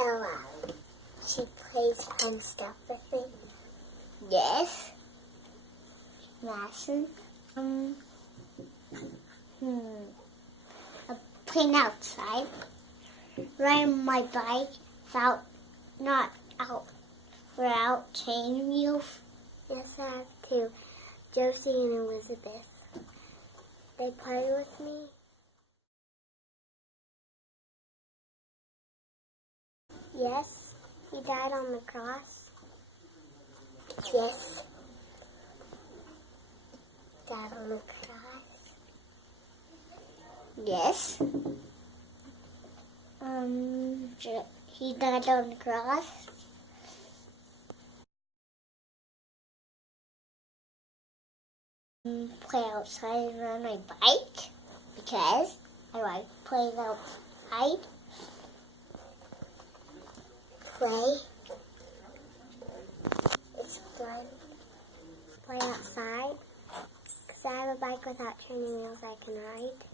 Ella. She plays fun stuff with me. Yes. Lesson. Playing outside. Riding my bike without chain wheels. Yes, I have two. Josie and Elizabeth. They play with me. Yes, he died on the cross. Yes. Died on the cross. Yes. He died on the cross. Play outside and ride my bike because I like playing outside. Play. It's fun. Play outside. Because I have a bike without training wheels I can ride.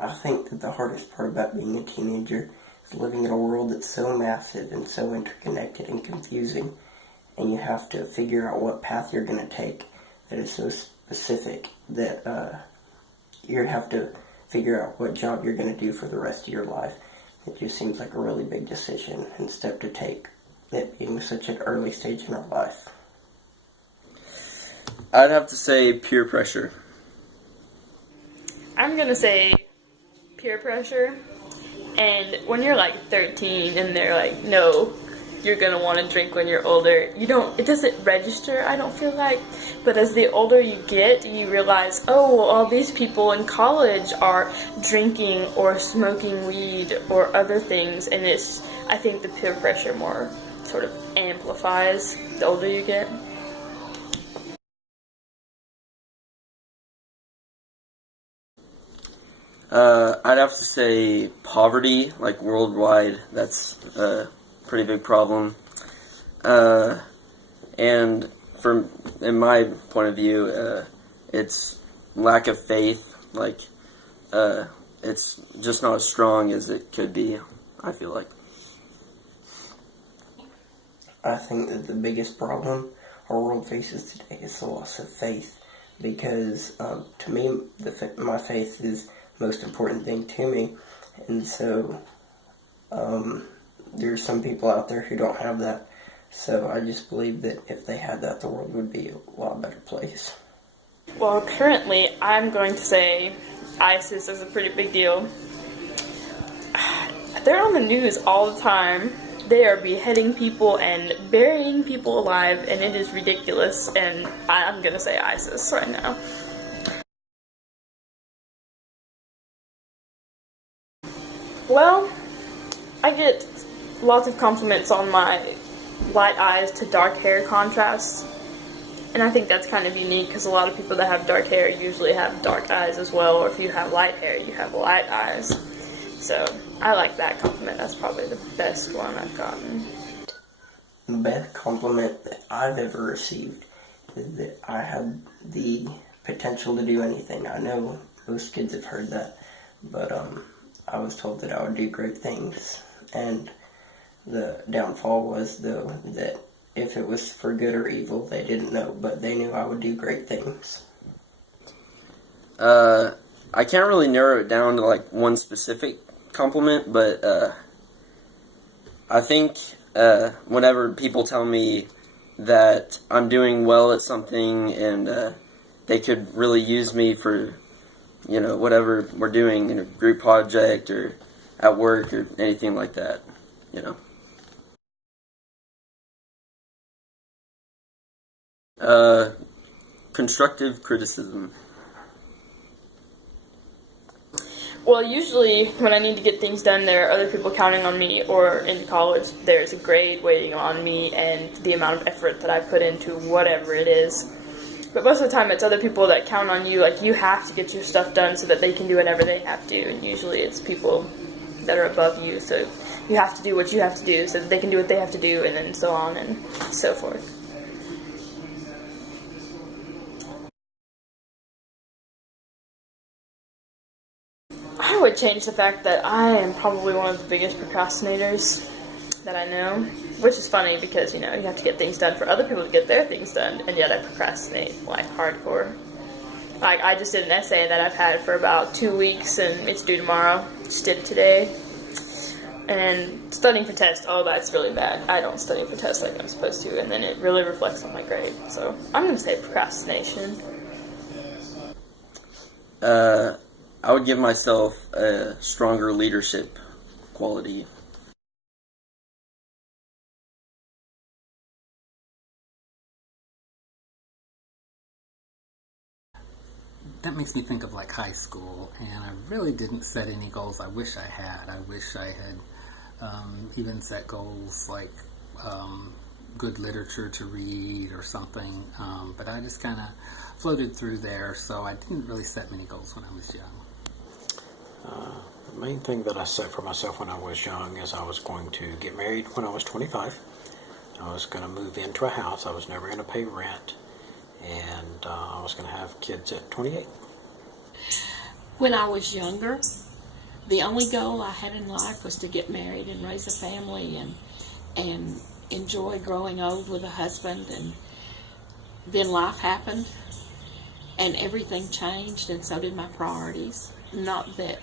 I think that the hardest part about being a teenager is living in a world that's so massive and so interconnected and confusing, and you have to figure out what path you're going to take that is so specific that you have to figure out what job you're going to do for the rest of your life. It just seems like a really big decision and step to take, that being such an early stage in our life. I'd have to say peer pressure. I'm gonna say peer pressure. And when you're like 13 and they're like, no, you're gonna want to drink when you're older, it doesn't register, I don't feel like. But as the older you get, you realize, oh, all these people in college are drinking or smoking weed or other things, and I think the peer pressure more sort of amplifies the older you get. I'd have to say poverty, like worldwide. That's a pretty big problem. And in my point of view, it's lack of faith. Like, it's just not as strong as it could be, I feel like. I think that the biggest problem our world faces today is the loss of faith, because to me, my faith is the most important thing to me, and so there's some people out there who don't have that. So I just believe that if they had that, the world would be a lot better place. Well, currently, I'm going to say ISIS is a pretty big deal. They're on the news all the time. They are beheading people and burying people alive, and it is ridiculous, and I'm going to say ISIS right now. Well, I get lots of compliments on my light eyes to dark hair contrast, and I think that's kind of unique because a lot of people that have dark hair usually have dark eyes as well, or if you have light hair, you have light eyes. So I like that compliment. That's probably the best one I've gotten. The best compliment that I've ever received is that I had the potential to do anything. I know most kids have heard that, but I was told that I would do great things, and the downfall was, though, that if it was for good or evil, they didn't know, but they knew I would do great things. I can't really narrow it down to like one specific compliment, but I think whenever people tell me that I'm doing well at something and they could really use me for, whatever we're doing in a group project or at work or anything like that, Constructive criticism. Well, usually when I need to get things done, there are other people counting on me, or in college, there's a grade waiting on me and the amount of effort that I put into whatever it is. But most of the time, it's other people that count on you, like you have to get your stuff done so that they can do whatever they have to, and usually it's people that are above you, so you have to do what you have to do so that they can do what they have to do, and then so on and so forth. I would change the fact that I am probably one of the biggest procrastinators that I know, which is funny because, you have to get things done for other people to get their things done, and yet I procrastinate like hardcore. Like, I just did an essay that I've had for about 2 weeks, and it's due tomorrow. Just did it today. And studying for tests, that's really bad. I don't study for tests like I'm supposed to, and then it really reflects on my grade. So I'm going to say procrastination. I would give myself a stronger leadership quality. That makes me think of like high school, and I really didn't set any goals I wish I had. I wish I had even set goals like good literature to read or something, but I just kind of floated through there, so I didn't really set many goals when I was young. The main thing that I set for myself when I was young is I was going to get married when I was 25. I was going to move into a house. I was never going to pay rent. And I was going to have kids at 28. When I was younger, the only goal I had in life was to get married and raise a family and enjoy growing old with a husband. And then life happened and everything changed, and so did my priorities. Not that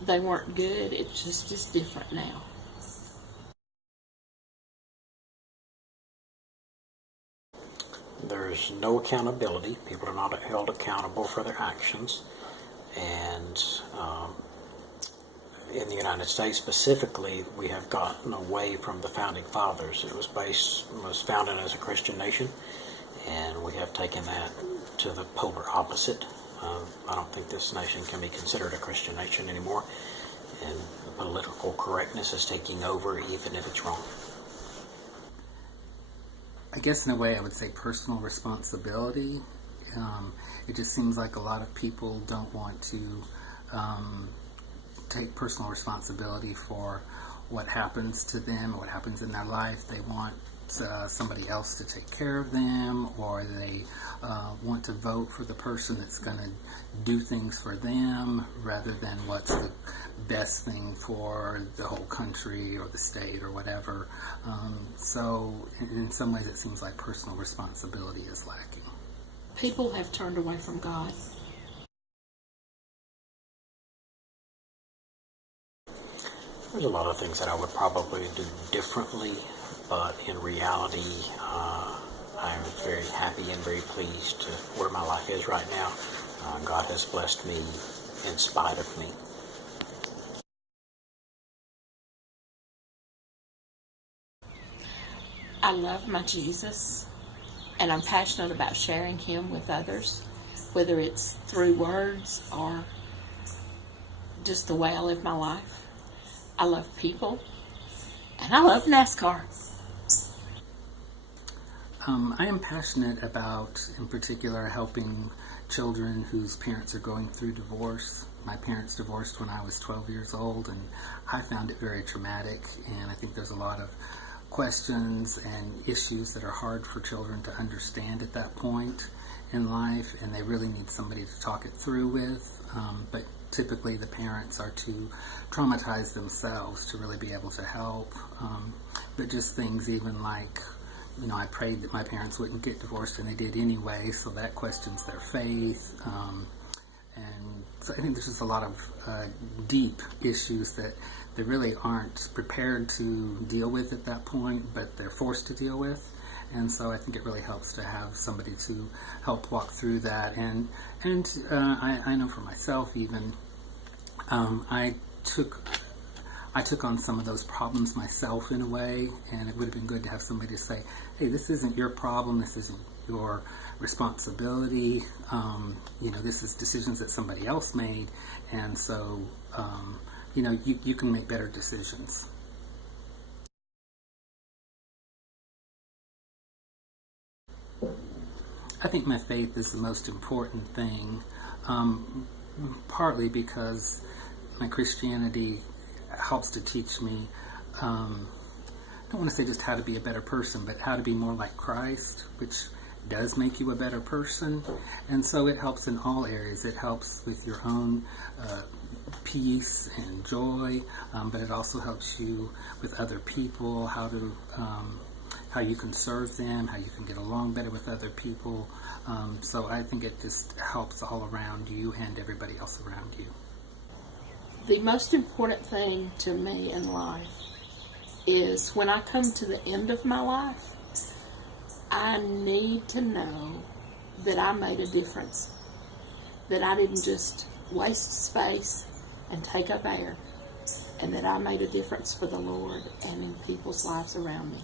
they weren't good, it's just different now. There's no accountability. People are not held accountable for their actions. And in the United States specifically, we have gotten away from the founding fathers. It was founded as a Christian nation, and we have taken that to the polar opposite. I don't think this nation can be considered a Christian nation anymore, and the political correctness is taking over even if it's wrong. I guess in a way I would say personal responsibility. It just seems like a lot of people don't want to take personal responsibility for what happens to them, what happens in their life. They want somebody else to take care of them, or they want to vote for the person that's going to do things for them rather than what's the best thing for the whole country or the state or whatever. So in some ways it seems like personal responsibility is lacking. People have turned away from God. There's a lot of things that I would probably do differently, but in reality, I'm very happy and very pleased to where my life is right now. God has blessed me in spite of me. I love my Jesus, and I'm passionate about sharing him with others, whether it's through words or just the way I live my life. I love people, and I love NASCAR. I am passionate about, in particular, helping children whose parents are going through divorce. My parents divorced when I was 12 years old, and I found it very traumatic, and I think there's a lot of questions and issues that are hard for children to understand at that point in life, and they really need somebody to talk it through with. But typically the parents are too traumatized themselves to really be able to help. But just things even like, I prayed that my parents wouldn't get divorced, and they did anyway, so that questions their faith. And so I think there's just a lot of deep issues that they really aren't prepared to deal with at that point, but they're forced to deal with. And so I think it really helps to have somebody to help walk through that. And I know for myself even, I took on some of those problems myself in a way, and it would have been good to have somebody to say, hey, this isn't your problem, this isn't your responsibility, this is decisions that somebody else made, and so, you can make better decisions. I think my faith is the most important thing, partly because my Christianity helps to teach me, I don't want to say just how to be a better person, but how to be more like Christ, which does make you a better person. And so it helps in all areas. It helps with your own peace and joy, but it also helps you with other people, how you can serve them, how you can get along better with other people. So I think it just helps all around you and everybody else around you. The most important thing to me in life is when I come to the end of my life, I need to know that I made a difference, that I didn't just waste space and take up air, and that I made a difference for the Lord and in people's lives around me.